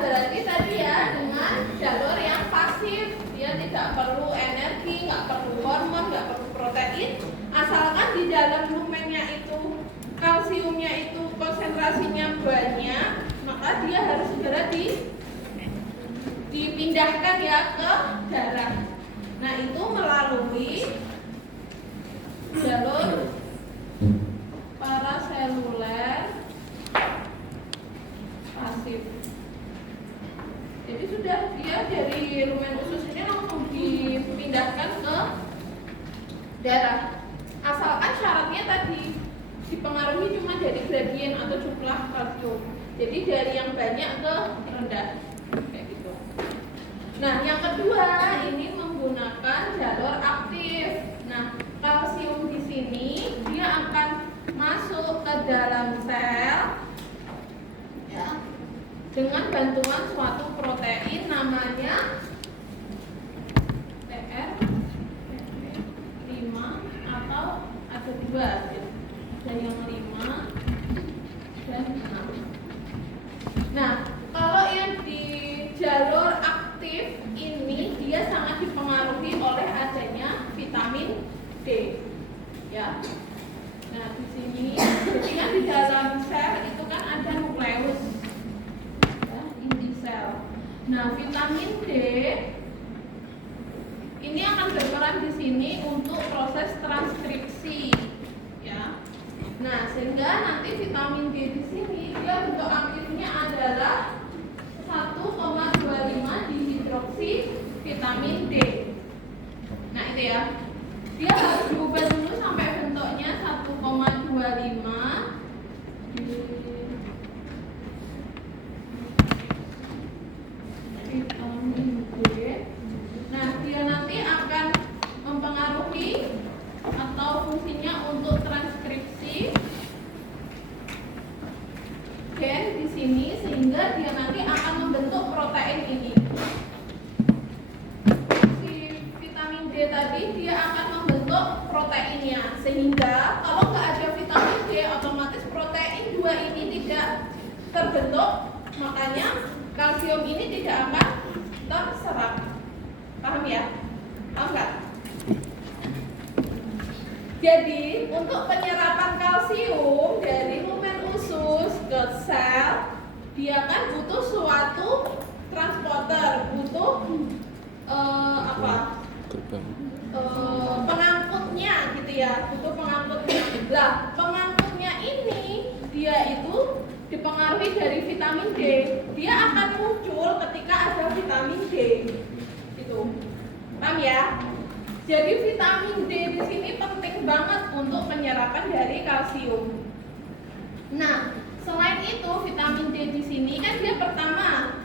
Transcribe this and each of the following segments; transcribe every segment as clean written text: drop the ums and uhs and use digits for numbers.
berarti tadi ya dengan jalur yang pasif, dia tidak perlu energi, nggak perlu hormon, nggak perlu protein, asalkan di dalam lumennya itu kalsiumnya itu konsentrasinya banyak, maka dia harus segera dipindahkan ya ke darah. Nah itu melalui jalur paraseluler pasif. Jadi sudah dia dari lumen usus ini langsung dipindahkan ke darah. Asalkan syaratnya tadi dipengaruhi cuma dari gradien atau jumlah kalsium. Jadi dari yang banyak ke rendah. Kayak gitu. Nah, yang kedua ini menggunakan jalur aktif. Nah, kalsium di sini dia akan masuk ke dalam sel ya, dengan bantuan suatu protein namanya TR5 atau ada dua ya. Ada yang 5 dan 6. Nah, kalau yang di jalur aktif ini dia sangat dipengaruhi oleh adanya vitamin D. Ya. Nah, di sini jadi kan di dalam sel itu kan ada nukleus. Ya, inti sel. Nah, vitamin D ini akan berperan di sini untuk proses transkripsi. Ya. Nah, sehingga nanti vitamin D di sini dia bentuk aktifnya adalah 1,25 dihidroksi vitamin D. Nah, itu ya. Dia harus diubah dulu sampai bentuknya 1,25 vitamin D. Nah, dia nanti akan mempengaruhi atau fungsinya untuk transkripsi gen di sini sehingga dia nanti akan membentuk protein ini. Si vitamin D tadi dia akan membentuk proteinnya sehingga kalau nggak ada vitamin D otomatis protein dua ini tidak terbentuk, makanya kalsium ini tidak akan terserap. Paham ya? Paham nggak? Jadi untuk penyerapan kalsium dari lumen usus ke sel, dia kan butuh suatu transporter, butuh pengangkutnya gitu ya, butuh pengangkutnya. Lah pengangkutnya ini dia itu dipengaruhi dari vitamin D. Dia akan muncul ketika ada vitamin D. Itu, paham ya? Jadi vitamin D di sini penting banget untuk penyerapan dari kalsium. Nah, selain itu vitamin D di sini kan dia pertama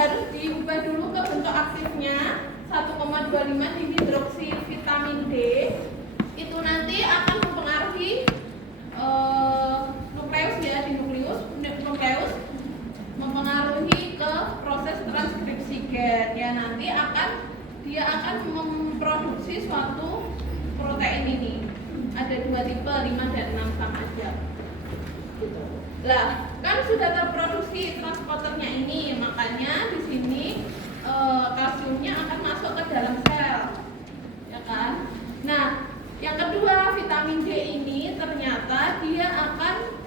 harus diubah dulu ke bentuk aktifnya 1,25 dihidroksi vitamin D. Itu nanti akan mempengaruhi nukleus ya, di nukleus mempengaruhi ke proses transkripsi gen ya, nanti dia akan memproduksi suatu protein ini. Ada dua tipe, 5 dan 6 sama aja. Gitu. Lah, kan sudah terproduksi transporternya ini, makanya di sini kalsiumnya akan masuk ke dalam sel. Ya kan? Nah, yang kedua, vitamin D ini ternyata dia akan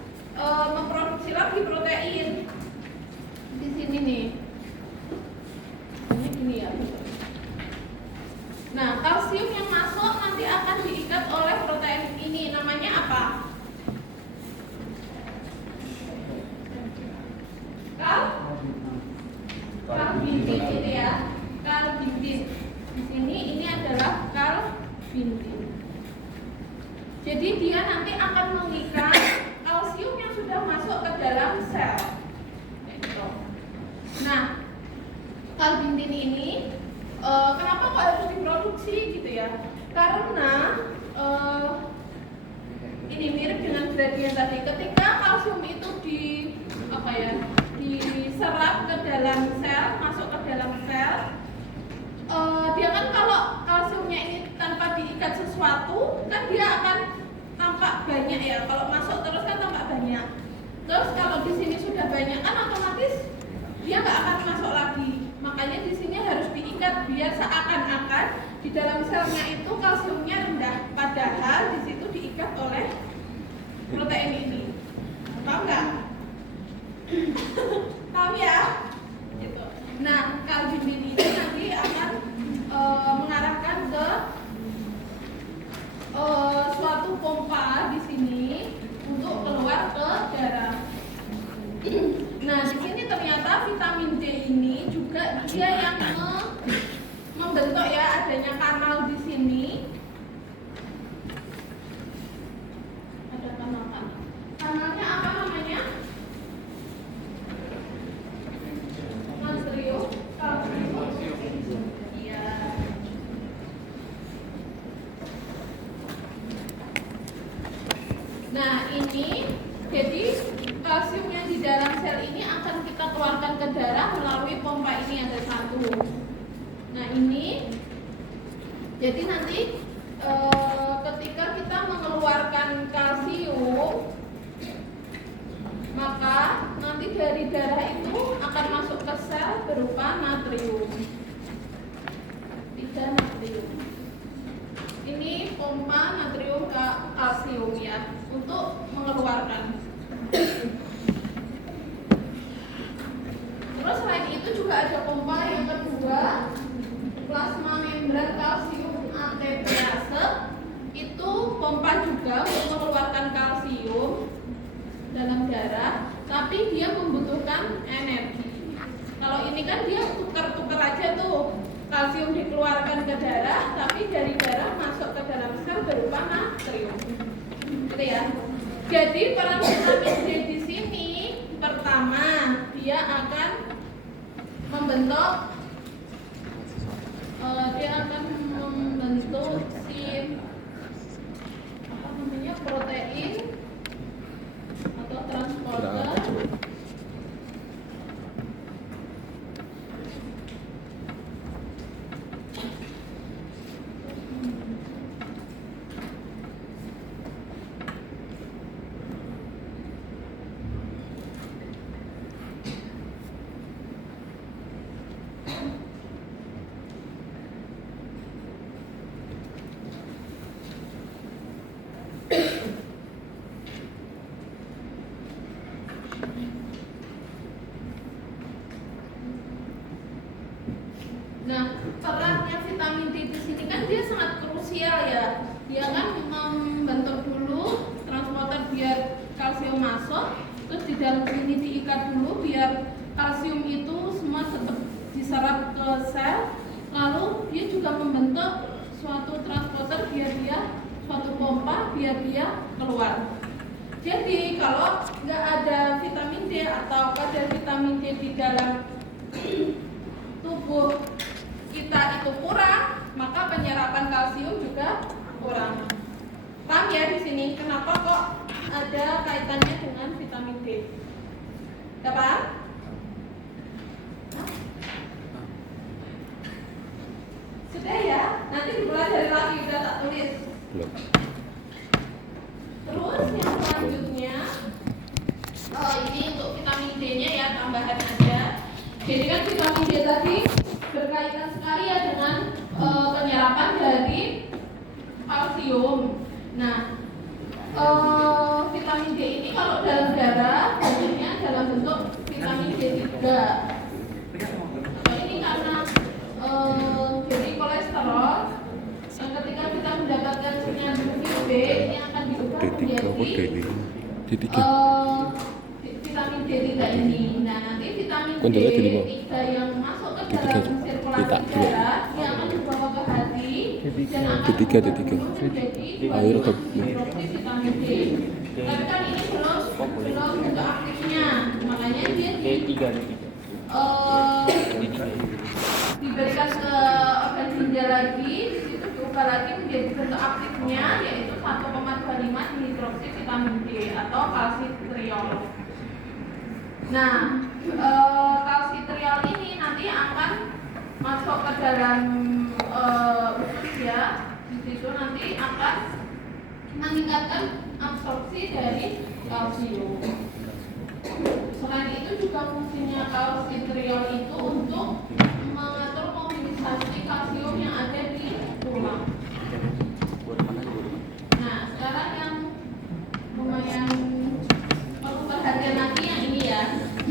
memproduksi lagi protein. Di sini nih. Ini gini ya. Nah, kalsium yang masuk nanti akan diikat oleh protein ini. Namanya apa? Karbintin gitu ya. Karbintin. Di sini ini adalah karbintin. Jadi dia nanti akan mengikat kalsium yang sudah masuk ke dalam sel. Nah, karbintin ini kenapa kok harus diproduksi gitu ya? Karena ini mirip dengan gradien tadi. Ketika kalsium itu diserap ke dalam sel, masuk ke dalam sel, dia kan kalau kalsiumnya ini tanpa diikat sesuatu, kan dia akan tampak banyak ya. Kalau masuk terus kan tampak banyak. Terus kalau di sini sudah banyak kan otomatis seakan-akan di dalam selnya itu kalsiumnya rendah, padahal di situ diikat oleh protein ini. Tahu nggak? Tahu ya? Gitu. Nah, kalsium ini nanti akan mengarahkan ke suatu pompa di sini untuk keluar ke darah. Nah, di sini ternyata vitamin D ini juga dia yang membentuk ya adanya kanal di sini. Ada kanal. Kanalnya apa namanya? Natrium, kalsium. Iya. Nah, ini jadi kalsium yang di dalam sel ini akan kita keluarkan ke darah melalui pompa ini ada satu. Nah, ini jadi nanti ketika kita mengeluarkan kalsium, maka nanti dari darah itu akan masuk ke sel berupa natrium. 3 natrium. Ini pompa natrium ke kalsium ya untuk mengeluarkan. Terus selain itu juga ada pompa yang kedua, plasma membran kalsium antebrase. Itu pompa juga untuk mengeluarkan kalsium dalam darah, tapi dia membutuhkan energi. Kalau ini kan dia tuker-tuker aja tuh, kalsium dikeluarkan ke darah, tapi dari darah masuk ke dalam sel berupa natrium. Gitu ya. Jadi peran vitamin D di sini pertama dia akan membentuk si protein atau transporter. Nah, perannya vitamin D di sini kan dia sangat krusial ya. Dia kan membentuk dulu transporter biar kalsium masuk, terus di dalam sini diikat dulu biar kalsium itu semua tetap diserap ke sel. Lalu dia juga membentuk suatu transporter biar dia suatu pompa biar dia keluar. Jadi kalau nggak ada vitamin D atau kadar vitamin D di dalam tubuh kita itu kurang, maka penyerapan kalsium juga kurang. Paham ya di sini kenapa kok ada kaitannya dengan vitamin D? Gak paham? Sudah ya, nanti dipelajari lagi, udah tak tulis. Belum. Terus yang selanjutnya, ini untuk vitamin D-nya ya, tambahan aja. Jadi kan vitamin D tadi berkaitan sekali ya dengan penyerapan dari kalsium. Nah, vitamin D ini kalau dalam darah bentuknya dalam bentuk vitamin D3. Ini karena jadi kolesterol yang ketika kita mendapatkan senyawa B ini akan diubah menjadi vitamin D3 ini. Nah, nanti vitamin D3 yang masuk ke dalam sirkulasi darah yang akan dibawa ke hati dan akan menjadi vitamin D. Tapi kan ini belum untuk aktifnya, makanya dia diberikan ke organ ginjal lagi, di situ diubah lagi menjadi bentuk aktifnya yaitu 1,25 dihidroksi vitamin D atau kalsitriol. Nah, kalsitriol ini nanti akan masuk ke dalam usus ya. Di situ nanti akan meningkatkan absorpsi dari kalsium. Selain itu juga fungsinya kalsitriol itu untuk mengatur mobilisasi kalsium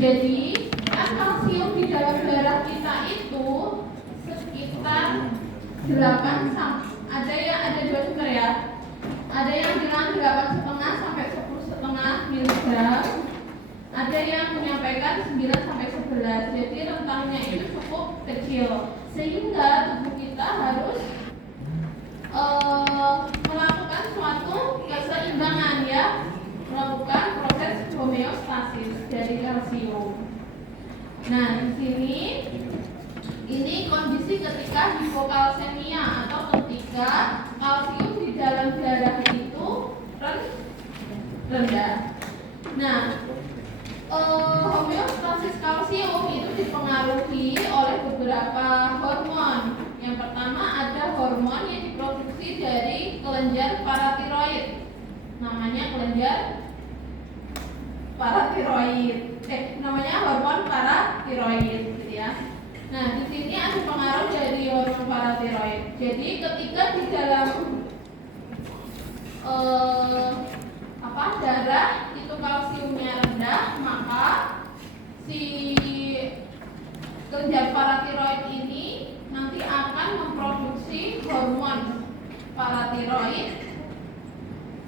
Jadi kan kalsium di dalam darah kita itu sekitar 8 ada dua sumber ya. Ada yang bilang 8,5 sampai 10,5 miligram. Ada yang menyampaikan 9 sampai 11. Jadi rentangnya itu cukup kecil sehingga tubuh kita harus melakukan suatu keseimbangan ya, melakukan proses homeostasis dari kalsium. Nah, di sini ini kondisi ketika hipokalsemia atau ketika kalsium di dalam darah itu rendah. Nah, homeostasis kalsium itu dipengaruhi oleh beberapa hormon. Yang pertama ada hormon yang diproduksi dari kelenjar paratiroid. Namanya kelenjar paratiroid. Namanya hormon paratiroid gitu ya. Nah, di sini ada pengaruh dari hormon paratiroid. Jadi ketika di dalam darah itu kalsiumnya rendah, maka si kelenjar paratiroid ini nanti akan memproduksi hormon paratiroid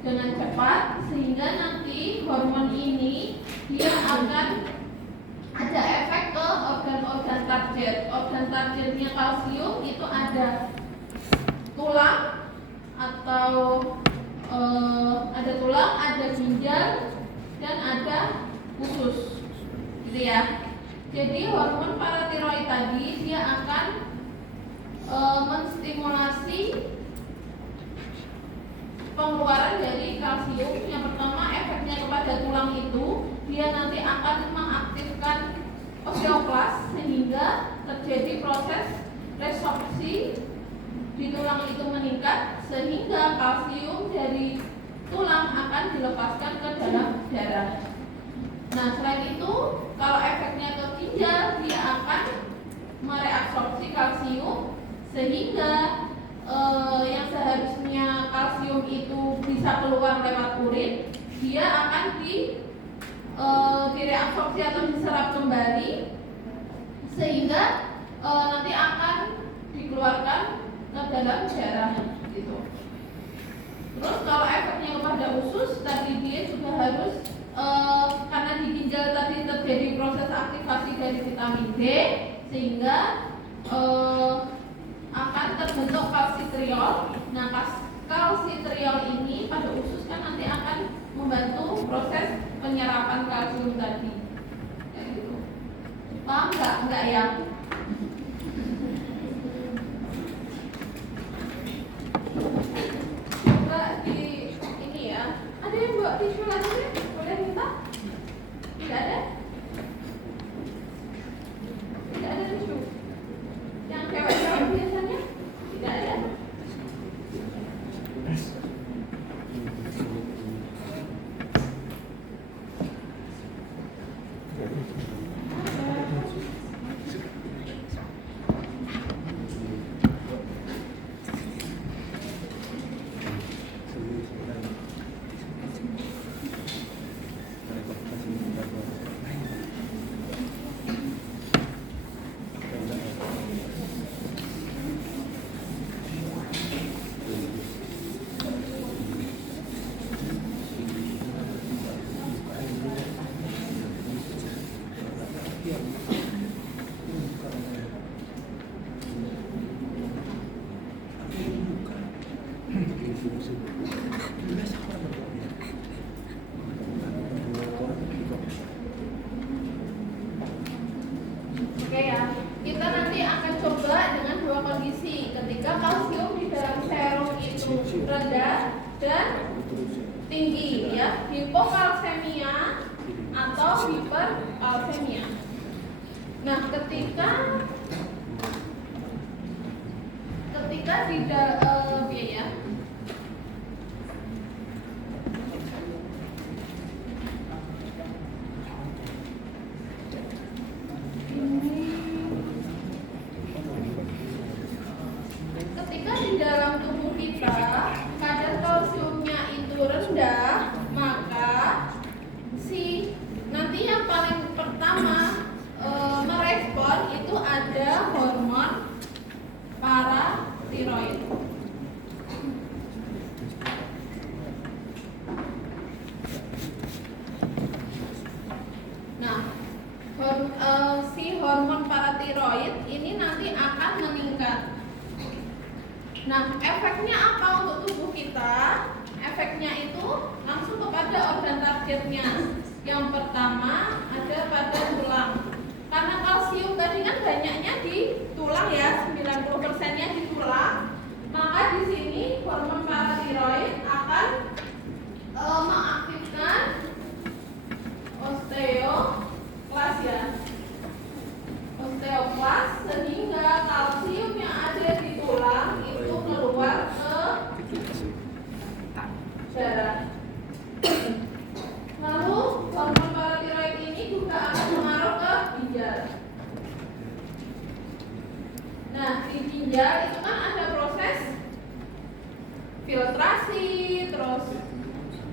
dengan cepat, sehingga nanti hormon ini dia akan ada efek ke organ-organ target. Organ targetnya kalsium itu ada tulang atau ada tulang, ada ginjal, dan ada usus, gitu ya. Jadi hormon paratiroid tadi dia akan menstimulasi pengeluaran dari kalsium. Yang pertama efeknya kepada tulang itu dia nanti akan mengaktifkan osteoklas sehingga terjadi proses resorpsi di tulang itu meningkat, sehingga kalsium dari tulang akan dilepaskan ke dalam darah. Nah, selain itu kalau efeknya ke ginjal dia akan mereabsorpsi kalsium sehingga yang seharusnya kalsium itu bisa keluar lewat urin, dia akan direabsorpsi atau diserap kembali sehingga nanti akan dikeluarkan ke dalam darah gitu. Terus kalau efeknya kepada usus tadi dia juga harus karena di ginjal tadi terjadi proses aktivasi dari vitamin D sehingga akan terbentuk kalsitriol. Nah, kalsitriol ini pada usus kan nanti akan membantu proses penyerapan kalsium tadi. Kayak gitu. Paham nggak? Enggak ya? Coba di ini ya. Ada yang bawa tisu lagi? Boleh minta? Tidak ada? Tidak ada tisu. Yang cewek-cewek biasanya tidak ada. Oke ya, kita nanti akan coba dengan dua kondisi ketika kalsium di dalam serum itu rendah dan tinggi ya, hipokalsemia atau hiperkalsemia. Nah, ketika di dalam ya ketika di dalam tubuh kita kadar kalsiumnya itu rendah, maka nanti yang paling pertama tiroid ini nanti akan meningkat. Nah, efeknya apa untuk tubuh kita? Efeknya itu langsung kepada organ targetnya. Yang pertama ada pada tulang. Karena kalsium tadi kan banyaknya di tulang ya, 90%-nya di tulang. Maka di sini hormon paratiroid akan mengaktifkan osteoklas ya. Osteoklas sehingga kalsium yang ada di tulang itu keluar ke darah. Lalu hormon paratiroid ini juga akan mengaruh ke ginjal. Nah, di ginjal itu kan ada proses filtrasi, terus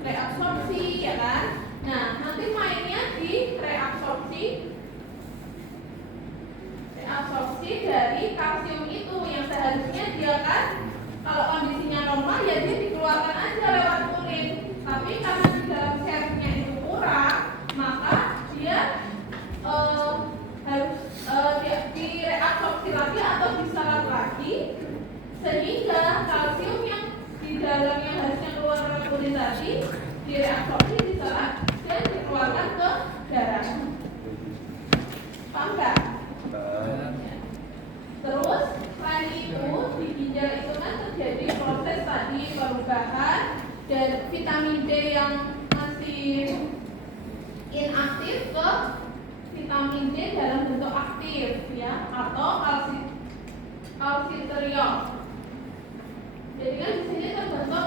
reabsorpsi, ya kan? Nah, nanti mainnya di reabsorpsi dari kalsium itu yang seharusnya dia kan kalau kondisinya normal ya dia dikeluarkan aja lewat urin. Tapi karena di dalam serumnya itu kurang, maka dia harus direabsorpsi lagi atau diserap lagi sehingga kalsium yang di dalam yang harusnya keluar lewat urin tadi direabsorpsi, diserap dan dikeluarkan ke darah. Paham nggak? Terus selain itu di ginjal itu kan terjadi proses tadi perubahan dari vitamin D yang masih inaktif ke vitamin D dalam bentuk aktif ya, atau kalsitriol. Jadi kan di sini terbentuk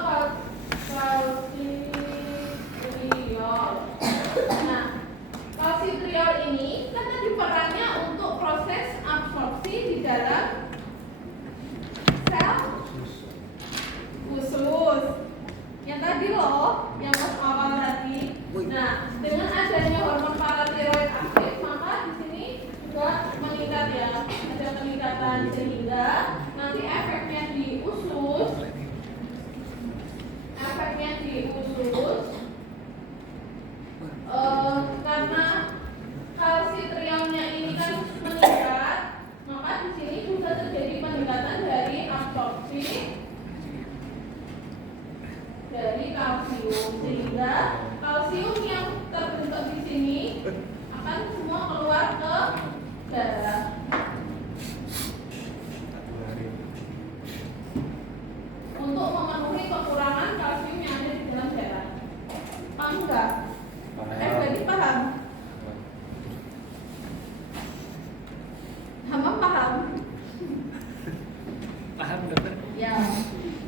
kalsitriol. Nah, kalsitriol ini kan tadi perannya untuk proses absorpsi di dalam sel usus. Yang tadi loh, yang pas awal tadi. Nah, dengan adanya hormon paratiroid aktif, maka di sini juga meningkat ya, ada peningkatan sehingga nanti efeknya di usus, karena kalsitriolnya ini kan meningkat, maka di sini juga terjadi peningkatan dari absorpsi dari kalsium sehingga kalsium yang terbentuk di sini akan semua keluar ke darah. Untuk memenuhi kekurangan kalsium yang ada di dalam darah. Paham enggak? Jadi paham? Paham? Paham dokter? Ya.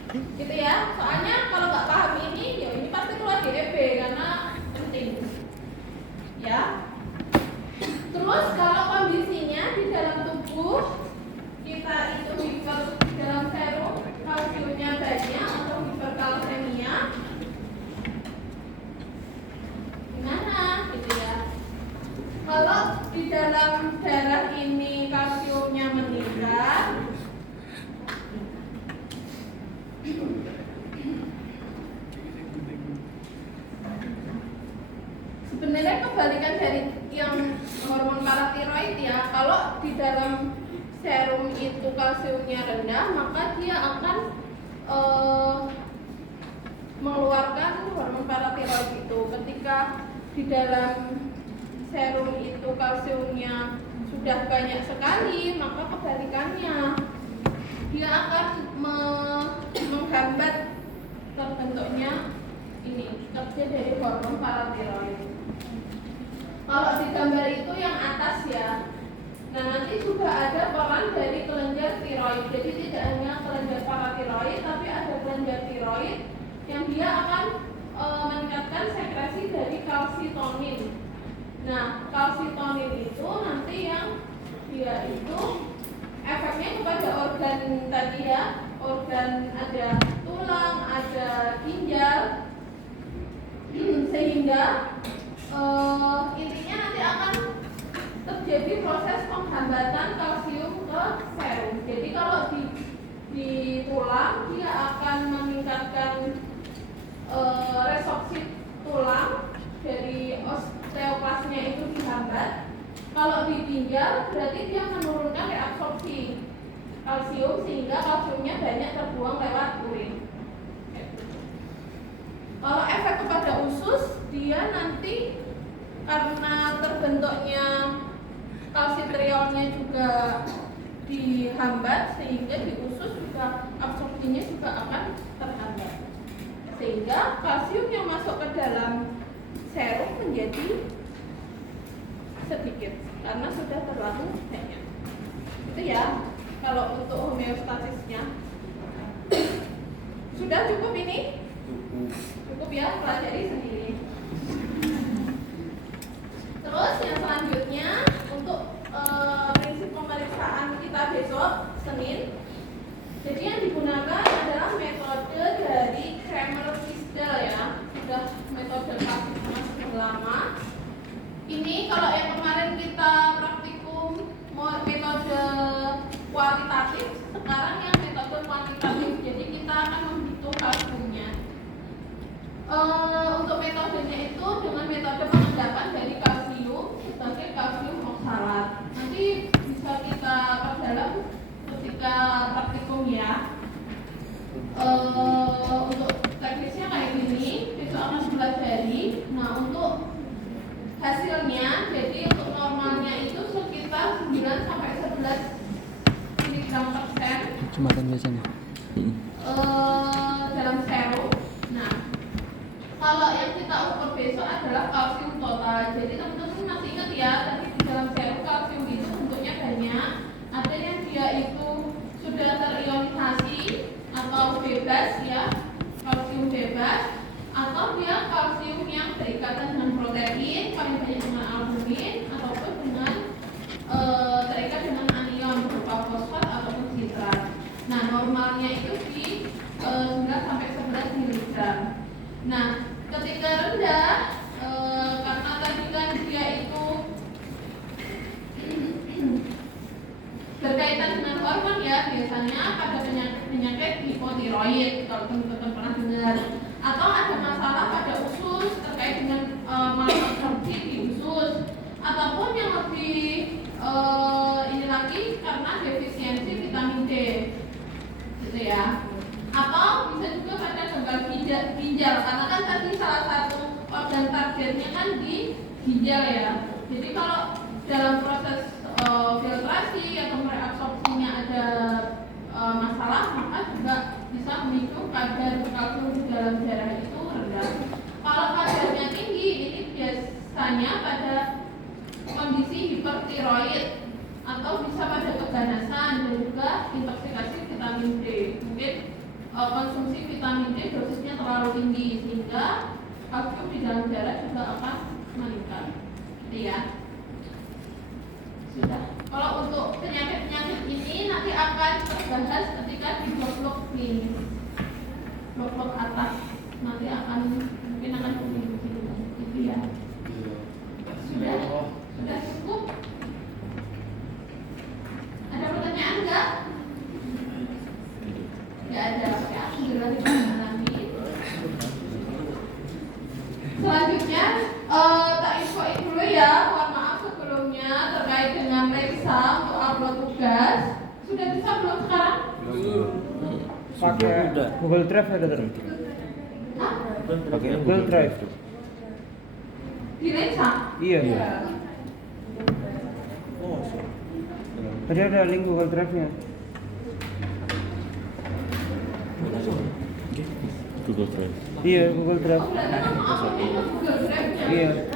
Gitu ya. Soalnya kalau nggak paham ini, ya ini pasti keluar di EP karena penting. Ya. Terus kalau kondisinya di dalam tubuh kita itu hiper di dalam serum kalsiumnya banyak atau hiperkalsemia, gimana gitu ya? Kalau di dalam darah ini kalsiumnya meningkat, sebenarnya kebalikan dari yang hormon paratiroid ya. Kalau di dalam serum itu kalsiumnya rendah, maka dia akan mengeluarkan hormon paratiroid itu. Ketika di dalam serum itu kalsiumnya sudah banyak sekali, maka kebalikannya dia akan menghambat terbentuknya ini kerja dari hormon paratiroid. Kalau di gambar itu yang atas ya. Nah, nanti juga ada peran dari kelenjar tiroid. Jadi tidak hanya kelenjar paratiroid, tapi ada kelenjar tiroid yang dia akan meningkatkan sekresi dari kalsitonin. Nah, kalsitonin itu nanti yang dia itu efeknya kepada organ tadi ya, organ ada tulang, ada ginjal, sehingga intinya nanti akan terjadi proses penghambatan kalsium ke serum. Jadi kalau di tulang dia akan meningkatkan resorpsi tulang, dari osteoklasnya itu dihambat. Kalau di ginjal berarti dia menurunkan reabsorpsi kalsium sehingga kalsiumnya banyak terbuang lewat urin. Kalau efek kepada usus, dia nanti karena terbentuknya kalsitriolnya juga dihambat sehingga di usus juga absorpsinya juga akan terhambat. Sehingga kalsium yang masuk ke dalam serum menjadi sedikit karena sudah terlalu banyak. Itu ya kalau untuk homeostasisnya. Sudah cukup ini? Cukup ya, pelajari sendiri. Terus yang selanjutnya untuk prinsip pemeriksaan kita besok Senin. Jadi yang digunakan adalah metode dari Kramer-Tisdale ya. Sudah metode klasik sudah lama. Ini kalau yang kemarin kita praktikum metode kualitatif, sekarang yang metode kuantitatif. Jadi kita akan menghitung kalsiumnya. Untuk metodenya itu dengan metode pengendapan dari kalsium sebagai kalsium oksalat. Nanti bisa kita perdalam ketika praktikum ya. Untuk teknisnya kayak gini, besok akan dipelajari. Nah untuk hasilnya, jadi untuk normalnya itu sekitar 9 sampai 11 mg per sen. Kecamatan biasanya. Dalam serum. Nah, kalau yang kita ukur besok adalah kalsium total. Jadi teman-teman masih ingat ya, tadi di dalam serum kalsium itu bentuknya banyak. Ada yang dia itu sudah terionisasi atau bebas ya, kalsium bebas, atau dia kalsium yang berikatan dengan protein, paling banyak dengan albumin, ataupun dengan terikat dengan anion berupa fosfat ataupun sitrat. Nah, normalnya itu di 9 sampai 11 mg. Nah, ketika rendah, karena tadi kan dia itu berkaitan dengan hormon ya, biasanya pada penyakit hipotiroid kalau teman-teman pernah dengar, atau ada masalah pada usus terkait dengan malabsorpsi di usus, ataupun yang lebih ini lagi karena defisiensi vitamin D, gitu ya. Atau bisa juga pada gagal ginjal, karena kan tadi salah satu organ targetnya kan di ginjal ya. Jadi kalau dalam proses filtrasi atau reabsorpsinya ada masalah, maka juga bisa memicu kadar kalsium di dalam darah itu rendah. Kalau kadarnya tinggi, ini biasanya pada kondisi hipertiroid atau bisa pada keganasan dan juga intoksikasi vitamin D. Mungkin konsumsi vitamin D dosisnya terlalu tinggi sehingga kalsium di dalam darah juga akan meningkat. Gitu ya. Sudah. Kalau untuk penyakit-penyakit ini nanti akan terbahas ketika di blok-blok klinis, blok-blok atas nanti akan mungkin akan begini gitu ya. Sudah cukup. Ada pertanyaan enggak? Enggak ada. Ya, alhamdulillah lagi. Selanjutnya tak infoin dulu ya. Mohon maaf sebelumnya terkait dengan Lexa untuk upload tugas. Sudah bisa belum sekarang? Pakai Google Drive ada terus. Pakai Google Drive tuh. Di Lexa? Iya. Tadi ada link Google Drive-nya. Google Drive. Iya, Google Drive. Oh, berarti kamu uploadnya ke Google Drive-nya? Iya.